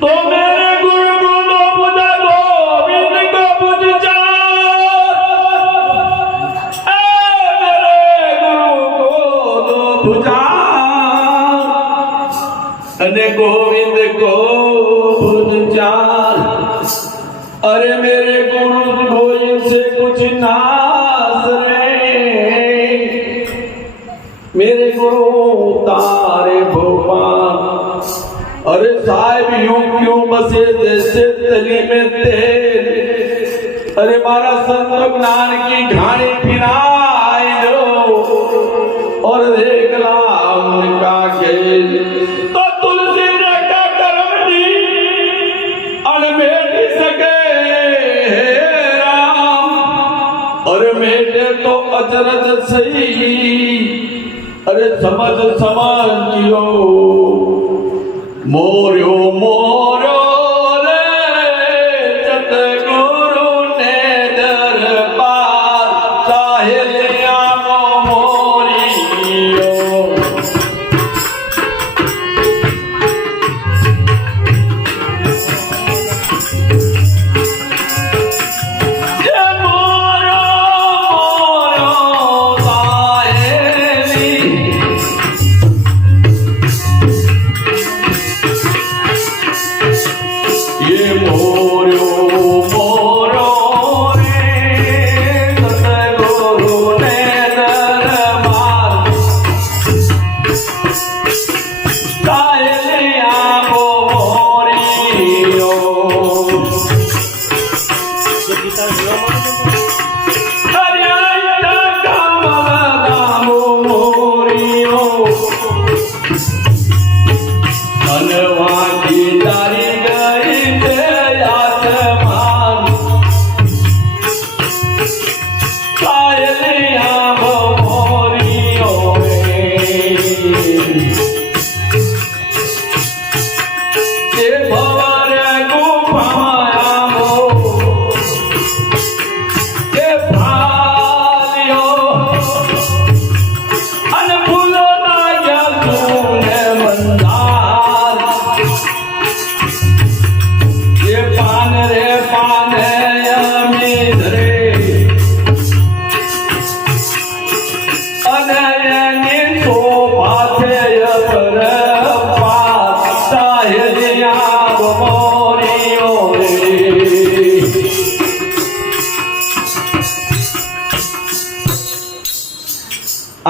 तो मेरे गुरु को दो पूजा गोविंद को पूज मेरे गुरु को दो पूजा अने गोविंद को पूज अरे मेरे गुरु भोजन से कुछ नास रे मेरे गुरु तारे भोपाल अरे साहिब यूं क्यों बसे जैसे तली में तेल अरे मारा संत ज्ञान की ढाणी पिनाई दो और देख ला उनका खेल तो तुलसी ने का करम दी अनमेट सके राम अरे मेटे तो अचरज सही अरे समझ जियो मोरो मोरो रे सतगुरु ने दरबार साहिलिया मोरियो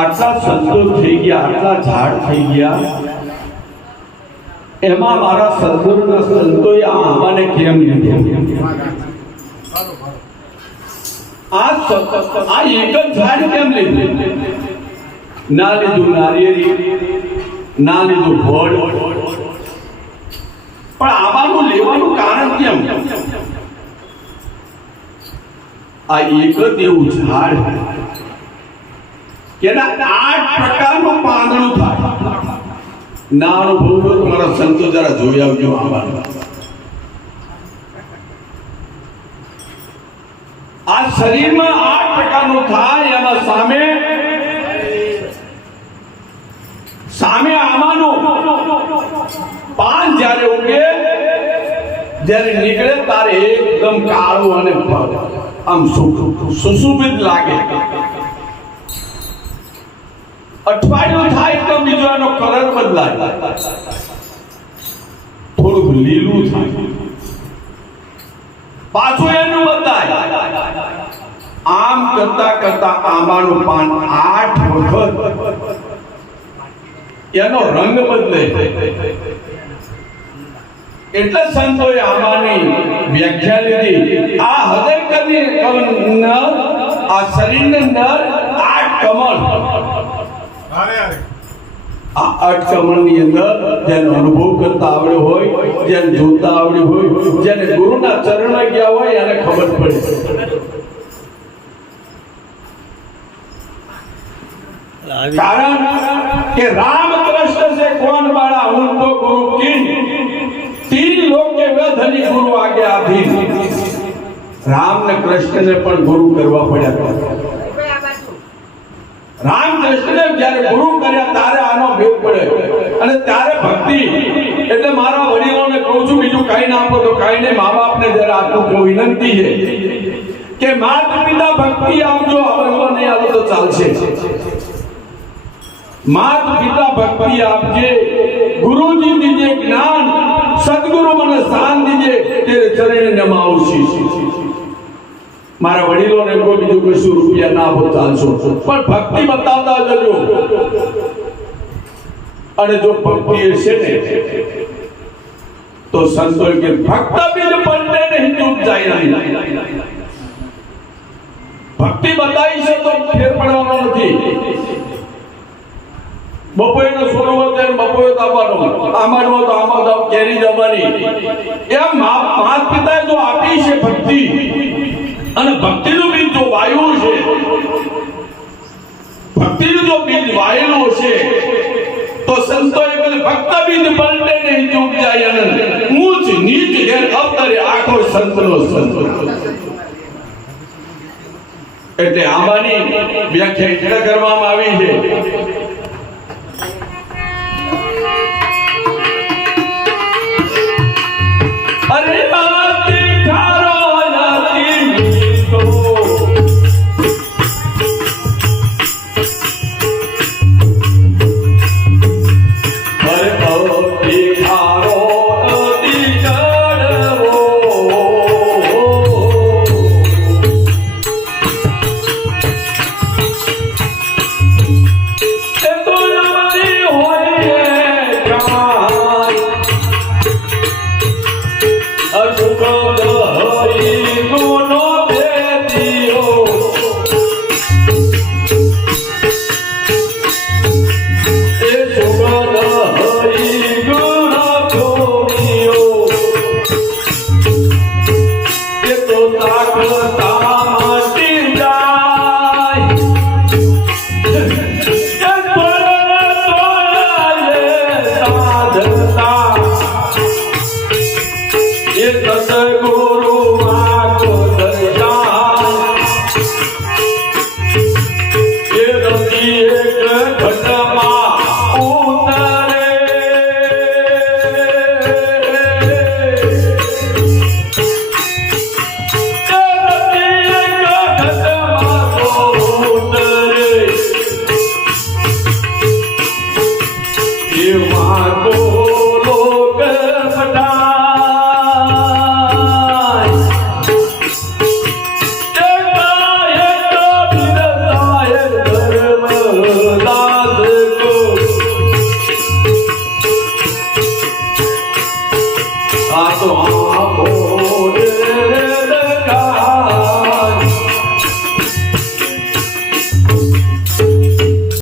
आटला संतो થઈ ગયા આટલા ઝાડ થઈ ગયા એમાં મારા સદગુરુના સંતોએ આ આંબાને કેમ લીધો આ એક જ ઝાડ કેમ લીધું ના લીધું નારિયેળી ના લીધું ફળ પણ આંબાનું લેવાનું કારણ કેમ આ એક જ એવું ઝાડ કેના 8 પ્રકારનું પાંદડું થાય ના અનુભવ તમારા સંતો જરા જોઈ આવજો આંબાનું આ શરીરમાં 8 પ્રકારનું થાય એમાં સામે આંબાનું પાન જ્યારે ઉગે જ્યારે નીકળે તારે એકદમ કાળું અને આમ સુશોભિત લાગે અઠવાડિયું થાય તો બીજો એનો કલર બદલાય થોડુંક લીલું થાય પાછું એનું બદલાય આમ કરતા કરતા આંબાનું પાન 8 વખત એનો રંગ બદલે એટલે સંતોએ આંબાની વ્યાખ્યા લીધી આ હૃદય કરની આ શરીરની અંદર 8 કમળ આ 8 કમળની અંદર જેનો અનુભવ કરતા આવડ્યો હોય જેને જોતા આવડ્યું હોય જેને ગુરુના ચરણમાં ગયા હોય એને ખબર પડે कारण कि राम कृष्ण से कौन बड़ा उनको गुरु की 3 लोग के वे धनी गुरु आगे अधीन राम ने कृष्ण ने पण गुरु करवा पड़ा राम कृष्ण ने જ્યારે ગુરુ કર્યા તારે આનો ભેદ પડે. અને ત્યારે ભક્તિ એટલે મારા વડીલોને કહું છું, બીજું કાંઈ ના આપો તો કાંઈ નહીં, મા બાપને જરા આટલું વિનંતી છે કે માતા પિતા ભક્તિ આપજો, આપણે નહીં આપો તો ચાલશે. માતા પિતા ભક્તિ આપજે, ગુરુજી દીજે જ્ઞાન, સદગુરુ મને શાન દીજે, તેરે ચરણે નમાવું છું. મારા વડીલોને કોઈ બીજું કશું રૂપિયા ના આપો ચાલશો, પણ ભક્તિ બતાવતા જજો. અને જો ભક્તિ હશે ને તો સંતો કે ભક્ત બીજ પલટે નહીં, ચૂપ જાય નહીં. ભક્તિ બતાવી છે તો ફેર પડવાનો નથી. બપોરનો સરોવર છે, બપોરે તાપવાનો, આમાંનો તો આમાં તો કેરી જવાની. એમ માતા પિતાએ જો આપી છે ભક્તિ, અને ભક્તિનું બીજ જો વાયુ છે, ભક્તિનું જો બીજ વાયેલું છે તો સંતોએ કહ્યું ભક્ત બીજ પલટે નહીં, ચૂપ જાય આનંદ. ઊંચ નીચ ઘેર અવતરે આખો સંતનો સંત. એટલે આમાંની વ્યાખ્યા એટલે કરવામાં આવી છે. અરે બાતી ઠારો નથી તો અરે બાતી ઠારો નથી ચડવો એ તો નમતી હોય પ્રમાણ અસુગંધ હરી ગુનો ભેદિયો એ સુગંધ હરી ગુનો ભૂમિયો એ તો તાકતા મટી જાય એ સાધતા એ સદગુરુ માકો દર્શન એ રતી એક ઘટમાં ઉતરે એ માકો લોક તો